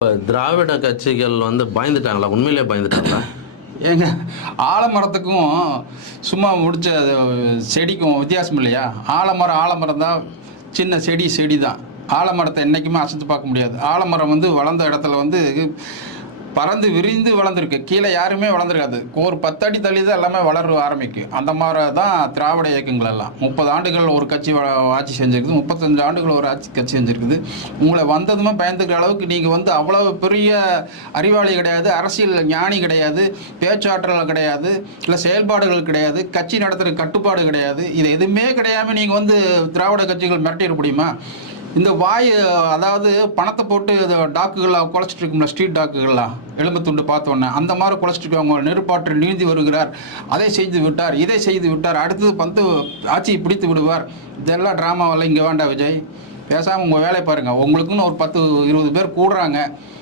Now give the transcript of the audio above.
இப்ப திராவிட கட்சிகள் பயந்துட்டாங்களா? உண்மையிலேயே பயந்துட்டாங்களா? ஏங்க, ஆலமரத்துக்கும் சும்மா முடிச்ச செடிக்கும் வித்தியாசம் இல்லையா? ஆலமரம் தான், சின்ன செடி தான். ஆலமரத்தை என்றைக்குமே அசைத்து பார்க்க முடியாது. ஆலமரம் வளர்ந்த இடத்துல பறந்து விரிந்து வளர்ந்துருக்கு. கீழே யாருமே வளர்ந்துருக்காது. ஒரு 10 அடி தள்ளி தான் எல்லாமே வளர ஆரம்பிக்கும். அந்த மாதிரி தான் திராவிட இயக்கங்கள் எல்லாம். 30 ஆண்டுகள் ஒரு கட்சி ஆட்சி செஞ்சுருக்குது, 35 ஆண்டுகள் ஒரு கட்சி செஞ்சுருக்குது. உங்களை வந்ததுமே பயந்துக்கிற அளவுக்கு நீங்கள் அவ்வளவு பெரிய அறிவாளி கிடையாது, அரசியல் ஞானி கிடையாது, பேச்சாற்றல் கிடையாது, இல்லை செயல்பாடுகள் கிடையாது, கட்சி நடத்துகிற கட்டுப்பாடு கிடையாது. இது எதுவுமே கிடையாமல் நீங்கள் திராவிட கட்சிகள் மிரட்டிட முடியுமா? இந்த வாய், அதாவது பணத்தை போட்டு டாக்குகளாக குலைச்சிட்டு இருக்கும்ல, ஸ்ட்ரீட் டாக்குகள்லாம் எலும்பு துண்டு பார்த்தோன்னே அந்த மாதிரி குலைச்சிட்டு இருக்கவங்க, நெருப்பாற்றில் நீந்தி வருகிறார், அதை செய்து விட்டார், இதை செய்து விட்டார், அடுத்தது ஆட்சியை பிடித்து விடுவார். இதெல்லாம் ட்ராமாவெல்லாம் இங்கே வேண்டாம் விஜய். பேசாமல் உங்கள் வேலையை பாருங்கள். உங்களுக்குன்னு ஒரு 10-20 பேர் கூடுறாங்க.